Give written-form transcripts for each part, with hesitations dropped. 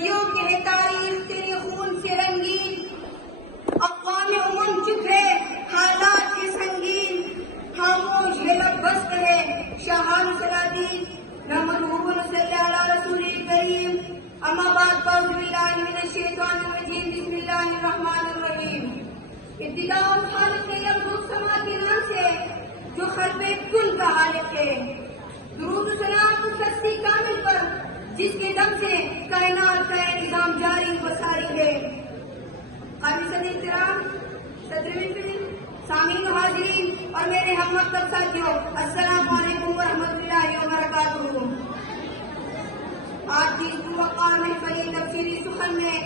صدیوں کی ہے تاریخ تیرے خون سے رنگین، اقوام امم چپ ہے حالات کے سنگین، خاموش ہے لب بست ہے شاہان سلادین، نحمدہ ونصلی علی رسول کریم، اما بعد فاعوذ باللہ من الشیطان الرجیم، بسم اللہ الرحمن الرحیم۔ ابتدا اس خالق ارض و سما کے نام سے جو خلق کل کا خالق ہے، درود و سلام اس ہستی کامل پر جس کے دم سے کائنات کا نظام جاری و ساری ہے۔ قابل احترام صدر محفل، سامعین و حاضرین اور میرے ہم مکتب ساتھیوں، السلام علیکم ورحمۃ اللہ وبرکاتہ۔ آج کی مقام محفلی تفسیری سخن میں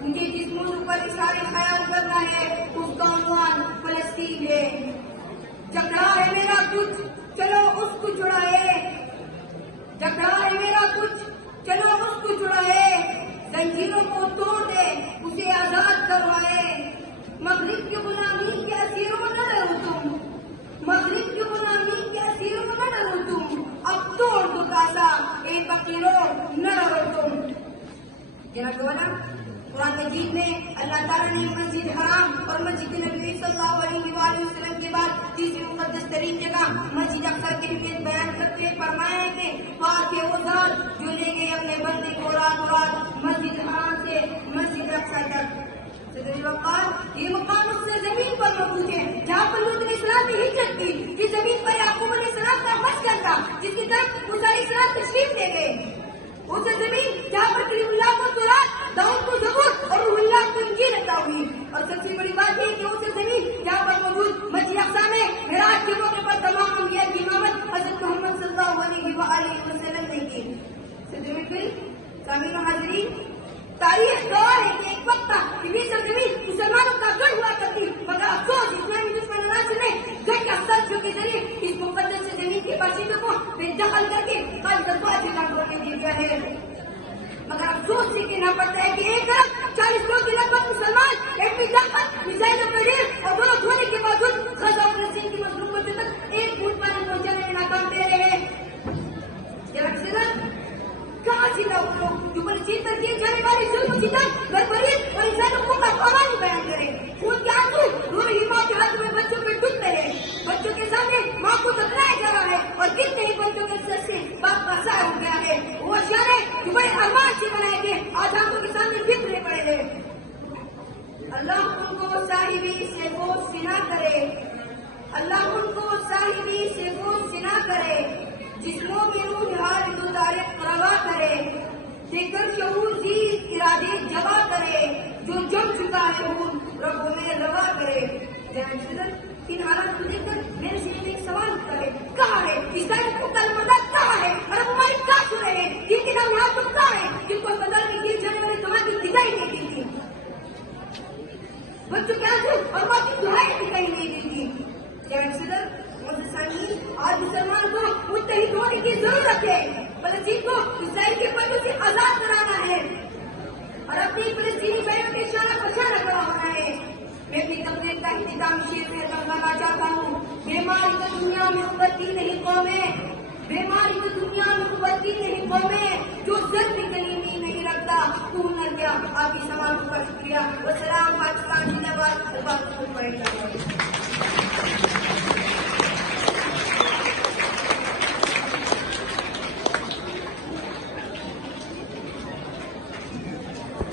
مجھے جس موضوع پر اشارے خیال کرنا ہے اس کا عنوان فلسطین ہے۔ جھگڑا ہے میرا کچھ چلو اس کو چھڑائے، جھگڑا ہے میرا کچھ چلو اس کو چھڑائے، زنجیروں کو توڑ دے اسے آزاد کروائے، مغرب کی غلامی کے اسیروں نہ ڈرو تم، مغرب کی غلامی کے اسیروں نہ ڈرو تم، اب توڑ دو تازہ اے فقیروں نہ ڈرو تم۔ جناب والا قرآن مجید میں اللہ تعالیٰ نے مسجد حرام اور مسجد نبوی صلی اللہ علیہ وآلہ وسلم کے بعد تیسری مقدس ترین جگہ مسجد اقصی کی اہمیت بیان کرتے ہوئے فرمایا ہے کہ پاک ہے وہ ذات جو لے گئے اپنے بندے کو رات رات مسجد حرام سے مسجد اقصی تک۔ یہ مقام اس سے زمین پر موجود ہے جہاں پر لوط علیہ السلام نے ہجرت کی، جس زمین پر یعقوب علیہ السلام کا مسکن تھا، جس کی طرف موسیٰ علیہ السلام تشریف لے گئے، اس زمین جہاں پر کلیم اللہ کو تورات، داؤد کو زبور اور روح اللہ کو انجیل عطا ہوئی، اور سب سے بڑی بات یہ کہ اس زمین جہاں پر موجود مسجد اقصی میں معراج کے موقع پر تمام انبیاء کی امامت حضرت محمد صلی اللہ علیہ وآلہ وسلم نے کی۔ سامعین و حاضرین، تاریخ گواہ ہے کہ ایک وقت تھا کہ یہ سرزمین مسلمانوں کا گڑھ ہوا کرتی، مگر افسوس اسلامی دشمن عناصر نے گڑھ کا سرچوں کے ذریعے اس مقدس زمین کے باشندوں کو بے دخل کر کے خالص ازواج سے کنٹرول میں دے دیا ہے۔ مگر افسوس سے کہنا پڑتا ہے کہ ایک ارب 40 کروڑ کے لگ بھگ مسلمان ایٹمی طاقت، میزائلوں کا ڈھیر اور دونوں دھونے کے باوجود غزہ اور فلسطین کی مظلوم بچوں تک ایک بوٹ پانی پہنچانے میں ناکام دے رہے ہیں۔ کہاں سے لوگ جو فلسطین پر کیے جانے والے ظلم و ستم، بربریت اور انسانی حقوق کا پامال بیان کرے، خون کے آنسو رو رہی ماں کے ہاتھ میں بچوں پہ ڈوبتے ہیں، بچوں کے سامنے ماں کو دفنایا جا رہا ہے اور کتنے ہی بچوں کے سر سے باپ کا سایہ ہو گیا ہے۔ وہ اشارے جو بڑے ارمان سے بنائے گئے آج آنکھوں کے سامنے بکھرے پڑے ہیں۔ اللہ ان کو صاحبی سے گوش سنا کرے، اللہ ان کو صاحبی سے گوش سنا کرے، جسموں میں روح حال دو تاریخ روا کرے، دیکھ کر شعور زیر ارادے جوا کرے، جو جم چکا ہے خون رگوں میں روا کرے۔ ان حالات کو دیکھ کر میرے ذہن میں ایک سوال اٹھتا ہے، کہاں ہے اسرائیل کو کلمدہ، کہاں ہے عرب ممالک کہاں سن رہے ہیں، جن کے نام یہاں تک کہاں ہے جن کو اسپتال میں گر جانے والے دوا کی دکھائی نہیں دیتی، بچوں کے آنسو اور ماں کی دعائیں دکھائی نہیں دیتی۔ آج مسلمان کو متحد ہونے کی ضرورت ہے، فلسطین کو اسرائیل کے پنجوں سے آزاد کرانا ہے اور اپنی فلسطینی بہنوں کے شانہ بشانہ کھڑا ہونا ہے۔ میں اپنی تقریر کا اختتام شعر میں کرنا چاہتا ہوں، بیماری تو دنیا میں ابھرتی نہیں قومیں، بیماری تو دنیا میں ابھرتی نہیں قومیں، جو سر بھی کلیمی نہیں رکھتا تو نہ کیا۔ آپ کی سماعت کا شکریہ۔ والسلام، پاکستان زندہ باد۔